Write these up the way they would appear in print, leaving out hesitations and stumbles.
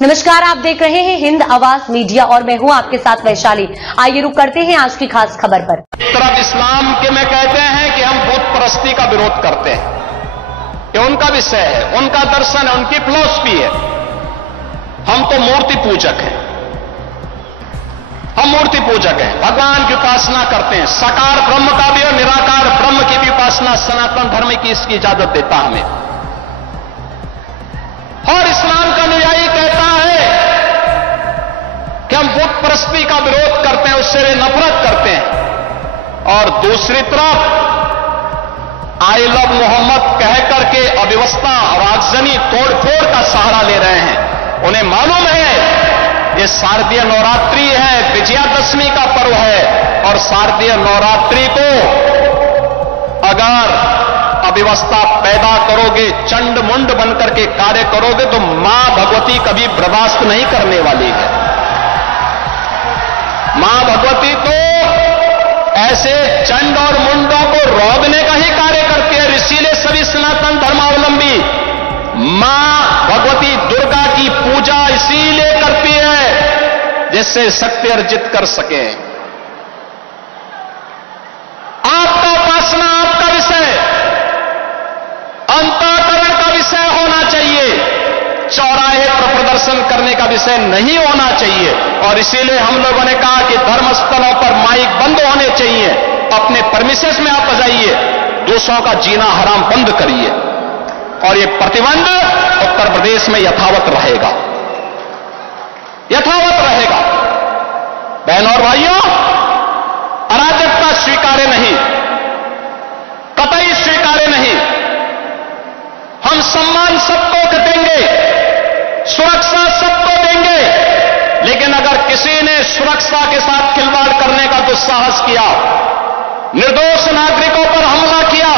नमस्कार, आप देख रहे हैं हिंद आवाज मीडिया और मैं हूं आपके साथ वैशाली। आइए रुक करते हैं आज की खास खबर पर। तरफ इस्लाम के में कहते हैं कि हम बुत परस्ती का विरोध करते हैं, ये उनका विषय है, उनका दर्शन है, उनकी फिलॉसफी है। हम तो मूर्ति पूजक हैं, हम मूर्ति पूजक हैं, भगवान की उपासना करते हैं। साकार ब्रह्म का भी और निराकार ब्रह्म की भी उपासना सनातन धर्म की इसकी इजाजत देता हमें। और इस्लाम का अनुयायी कहता है कि हम बुत परस्ती का विरोध करते हैं, उससे वे नफरत करते हैं। और दूसरी तरफ आई लव मोहम्मद कह करके अव्यवस्था और आगजनी तोड़फोड़ का सहारा ले रहे हैं। उन्हें मालूम है ये शारदीय नवरात्रि है, विजयादशमी का पर्व है, और शारदीय नवरात्रि को अगर अव्यवस्था पैदा करोगे, चंड मुंड बनकर के कार्य करोगे तो मां भगवती कभी बर्दाश्त नहीं करने वाली है। मां भगवती तो ऐसे चंड और मुंडों को रोकने का ही कार्य करती है। इसीलिए सभी सनातन धर्मावलंबी मां भगवती दुर्गा की पूजा इसीलिए करती है जिससे शक्ति अर्जित कर सके। आपका उपासना आपका विषय, अंतःकरण का विषय होना चाहिए, चौराहे पर प्रदर्शन करने का विषय नहीं होना चाहिए। और इसीलिए हम लोगों ने कहा कि धर्मस्थलों पर माइक बंद होने चाहिए, अपने परमिशंस में आप बजाइए, दूसरों का जीना हराम बंद करिए। और ये प्रतिबंध उत्तर प्रदेश में यथावत रहेगा, यथावत रहेगा। बहनों और भाइयों, अराजकता स्वीकार्य नहीं, कतई स्वीकार्य नहीं। हम सम्मान सबको देंगे, सुरक्षा सबको देंगे, लेकिन अगर किसी ने सुरक्षा के साथ खिलवाड़ करने का दुस्साहस किया, निर्दोष नागरिकों पर हमला किया,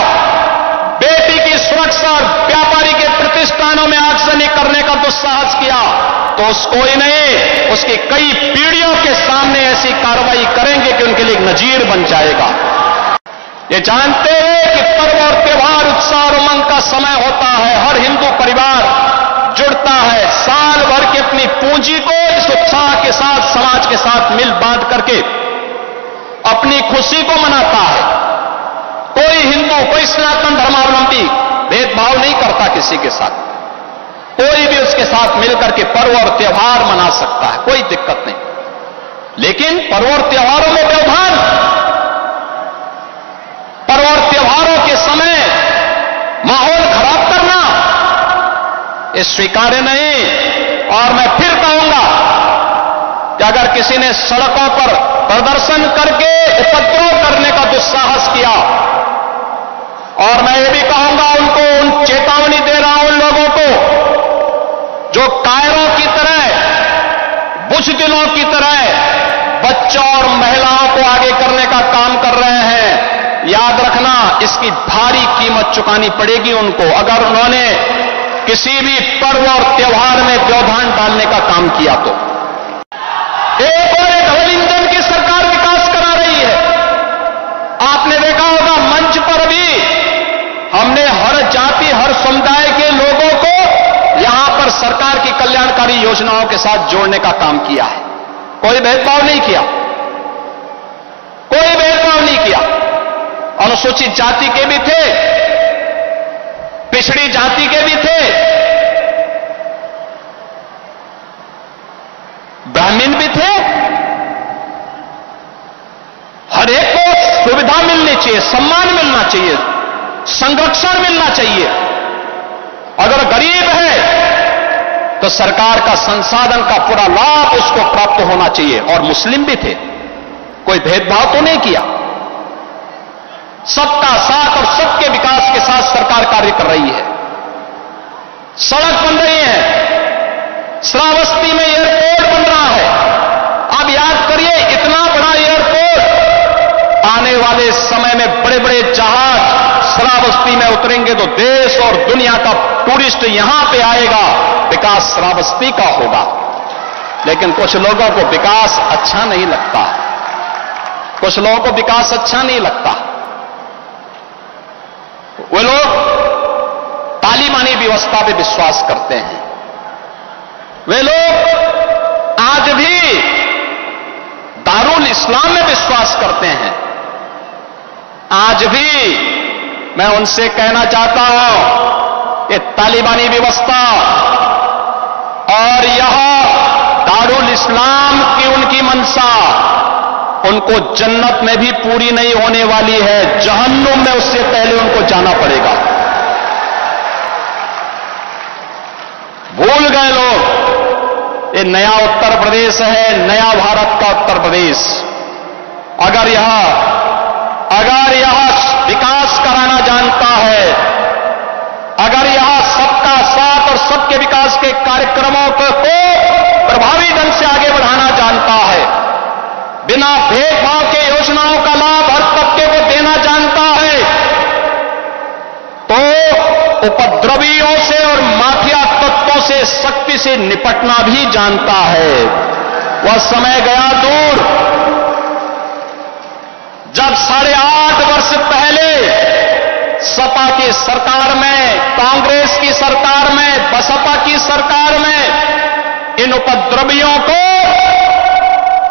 बेटी की सुरक्षा और व्यापारी के प्रतिष्ठानों में आगजनी करने का दुस्साहस किया, तो उसको ही नहीं, उसकी कई पीढ़ियों के सामने ऐसी कार्रवाई करेंगे कि उनके लिए एक नजीर बन जाएगा। ये जानते हैं कि पर्व और त्योहार उत्साह और उमंग का समय होता है। हर हिंदू परिवार जुड़ता है, साल भर की अपनी पूंजी को इस उत्साह के साथ समाज के साथ मिल बांध करके अपनी खुशी को मनाता है। कोई हिंदू, कोई सनातन धर्मावलंबी भेदभाव नहीं करता किसी के साथ, कोई भी उसके साथ मिलकर के पर्व और त्योहार मना सकता है, कोई दिक्कत नहीं। लेकिन पर्व और त्योहारों में व्यवधान, पर्व और त्योहारों के समय माहौल खराब करना, ये स्वीकार्य नहीं। और मैं फिर कहूंगा कि अगर किसी ने सड़कों पर प्रदर्शन करके उपद्रव करने का दुस्साहस किया, और मैं ये भी कहूंगा उनको चेतावनी दे रहा हूं उन लोगों को जो कायरों की तरह, बुज़दिलों की तरह बच्चों और महिलाओं को आगे करने का काम कर रहे हैं, याद रखना इसकी भारी कीमत चुकानी पड़ेगी उनको, अगर उन्होंने किसी भी पर्व और त्योहार में व्यवधान डालने का काम किया तो। एक और एक डबल इंजन की सरकार विकास करा रही है। आपने देखा होगा मंच पर भी हमने हर जाति, हर समुदाय के लोगों को यहां पर सरकार की कल्याणकारी योजनाओं के साथ जोड़ने का काम किया है। कोई भेदभाव नहीं किया, कोई भेदभाव नहीं किया। अनुसूचित जाति के भी थे, पिछड़ी जाति के भी थे, ब्राह्मण भी थे। हर एक को सुविधा मिलनी चाहिए, सम्मान मिलना चाहिए, संरक्षण मिलना चाहिए। अगर गरीब है तो सरकार का संसाधन का पूरा लाभ उसको प्राप्त होना चाहिए। और मुस्लिम भी थे, कोई भेदभाव तो नहीं किया। सबका साथ और सबके विकास के साथ सरकार कार्य कर रही है। सड़क बन रही है, श्रावस्ती में एयरपोर्ट बन रहा है। आप याद करिए, इतना बड़ा एयरपोर्ट, आने वाले समय में बड़े बड़े जहाज श्रावस्ती में उतरेंगे तो देश और दुनिया का टूरिस्ट यहां पे आएगा, विकास श्रावस्ती का होगा। लेकिन कुछ लोगों को विकास अच्छा नहीं लगता, कुछ लोगों को विकास अच्छा नहीं लगता। वे लोग तालीमानी व्यवस्था पे विश्वास करते हैं, वे लोग इस्लाम में विश्वास करते हैं। आज भी मैं उनसे कहना चाहता हूं कि तालिबानी व्यवस्था और यह दारुल इस्लाम की उनकी मंशा उनको जन्नत में भी पूरी नहीं होने वाली है, जहन्नुम में उससे पहले उनको जाना पड़ेगा। भूल गए लोग, ये नया उत्तर प्रदेश है, नया भारत का उत्तर प्रदेश। अगर यह विकास कराना जानता है, अगर यह सबका साथ और सबके विकास के कार्यक्रमों को प्रभावी ढंग से आगे बढ़ाना जानता है, बिना भेदभाव के योजनाओं का लाभ हर तबके को देना जानता है, तो उपद्रवियों से और माफिया तत्वों से सख्ती से निपटना भी जानता है। वह समय गया दूर जब 8.5 वर्ष पहले सपा की सरकार में, कांग्रेस की सरकार में, बसपा की सरकार में इन उपद्रवियों को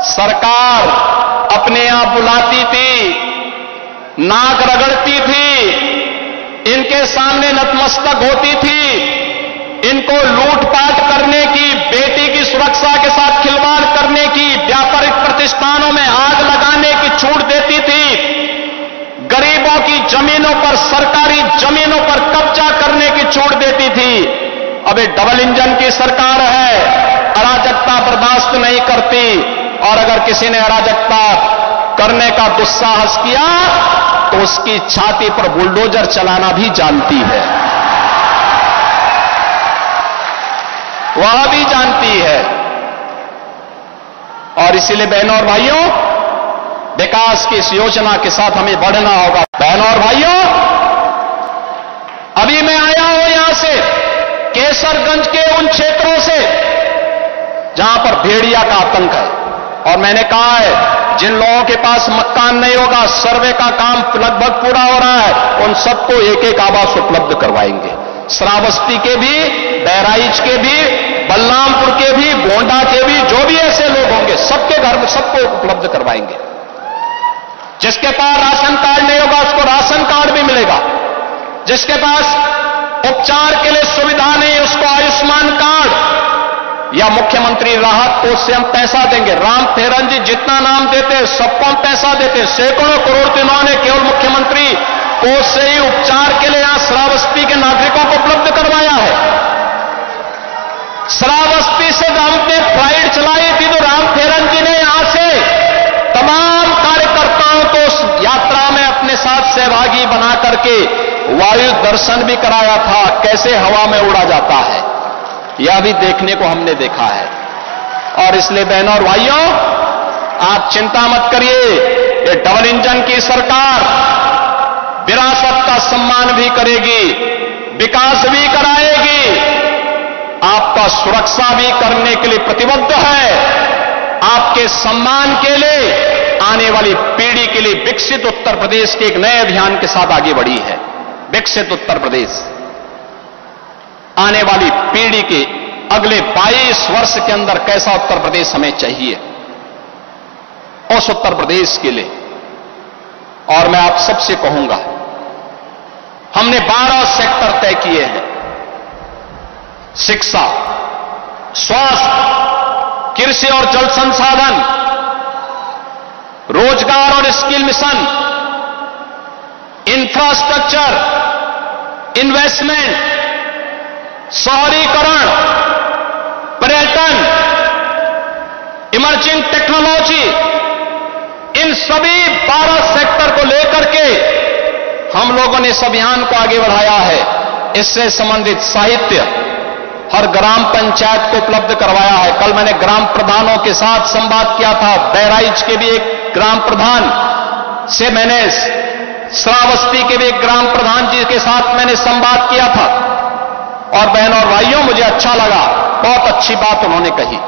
सरकार अपने आप बुलाती थी, नाक रगड़ती थी, इनके सामने नतमस्तक होती थी, इनको लूटपाट करने की, बेटी की सुरक्षा के साथ खिलवाड़ करने की, व्यापारिक प्रतिष्ठानों में आग लगाने की छूट देती थी, गरीबों की जमीनों पर, सरकारी जमीनों पर कब्जा करने की छूट देती थी। अब ये डबल इंजन की सरकार है, अराजकता बर्दाश्त नहीं करती, और अगर किसी ने अराजकता करने का दुस्साहस किया तो उसकी छाती पर बुलडोजर चलाना भी जानती है, वह भी जानती है। और इसीलिए बहनों और भाइयों, विकास की इस योजना के साथ हमें बढ़ना होगा। बहनों और भाइयों, अभी मैं आया हूं यहां से केसरगंज के उन क्षेत्रों से जहां पर भेड़िया का आतंक है, और मैंने कहा है जिन लोगों के पास मकान नहीं होगा, सर्वे का काम लगभग पूरा हो रहा है, उन सबको एक एक आवास उपलब्ध करवाएंगे। श्रावस्ती के भी, बहराइच के भी, बलरामपुर के भी, गोंडा के भी, जो भी ऐसे लोग होंगे सबके घर में सबको उपलब्ध करवाएंगे। जिसके पास राशन कार्ड नहीं होगा उसको राशन कार्ड भी मिलेगा, जिसके पास उपचार के लिए सुविधा नहीं उसको आयुष्मान कार्ड या मुख्यमंत्री राहत कोष से हम पैसा देंगे। राम फेरन जी जितना नाम देते हैं सबको हम पैसा देते हैं, सैकड़ों करोड़ तो इन्होंने केवल मुख्यमंत्री कोष से ही उपचार के लिए यहां श्रावस्ती के नागरिकों को उपलब्ध करवाया है। श्रावस्ती से हमने फ्लाइट चलाई थी तो राम फेरन जी ने यहां से तमाम कार्यकर्ताओं को उस यात्रा में अपने साथ सहभागी बना करके वायु दर्शन भी कराया था, कैसे हवा में उड़ा जाता है, यह भी देखने को हमने देखा है। और इसलिए बहनों और भाइयों, आप चिंता मत करिए, ये डबल इंजन की सरकार विरासत का सम्मान भी करेगी, विकास भी कराएगी, आपका सुरक्षा भी करने के लिए प्रतिबद्ध है, आपके सम्मान के लिए, आने वाली पीढ़ी के लिए विकसित उत्तर प्रदेश के एक नए अभियान के साथ आगे बढ़ी है। विकसित उत्तर प्रदेश आने वाली पीढ़ी के अगले 22 वर्ष के अंदर कैसा उत्तर प्रदेश हमें चाहिए, उस उत्तर प्रदेश के लिए। और मैं आप सबसे कहूंगा, हमने 12 सेक्टर तय किए हैं, शिक्षा, स्वास्थ्य, कृषि और जल संसाधन, रोजगार और स्किल मिशन, इंफ्रास्ट्रक्चर, इन्वेस्टमेंट, शहरीकरण, पर्यटन, इमर्जिंग टेक्नोलॉजी, इन सभी 12 सेक्टर को लेकर के हम लोगों ने इस अभियान को आगे बढ़ाया है। इससे संबंधित साहित्य हर ग्राम पंचायत को उपलब्ध करवाया है। कल मैंने ग्राम प्रधानों के साथ संवाद किया था, बहराइच के भी एक ग्राम प्रधान से मैंने, श्रावस्ती के भी एक ग्राम प्रधान जी के साथ मैंने संवाद किया था। और बहनों और भाइयों, मुझे अच्छा लगा, बहुत अच्छी बात उन्होंने कही।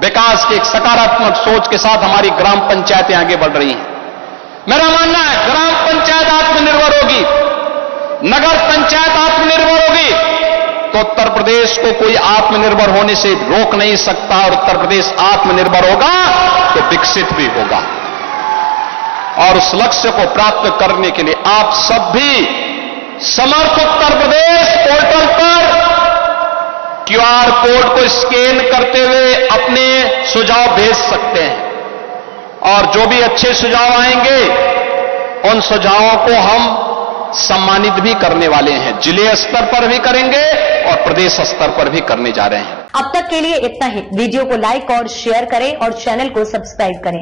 विकास की एक सकारात्मक सोच के साथ हमारी ग्राम पंचायतें आगे बढ़ रही हैं। मेरा मानना है ग्राम पंचायत आत्मनिर्भर होगी, नगर पंचायत आत्मनिर्भर होगी तो उत्तर प्रदेश को कोई आत्मनिर्भर होने से रोक नहीं सकता, और उत्तर प्रदेश आत्मनिर्भर होगा तो विकसित भी होगा। और उस लक्ष्य को प्राप्त करने के लिए आप सब भी समर्थ उत्तर प्रदेश पोर्टल पर क्यूआर कोड को स्कैन करते हुए अपने सुझाव भेज सकते हैं और जो भी अच्छे सुझाव आएंगे उन सुझावों को हम सम्मानित भी करने वाले हैं। जिले स्तर पर भी करेंगे और प्रदेश स्तर पर भी करने जा रहे हैं। अब तक के लिए इतना ही। वीडियो को लाइक और शेयर करें और चैनल को सब्सक्राइब करें।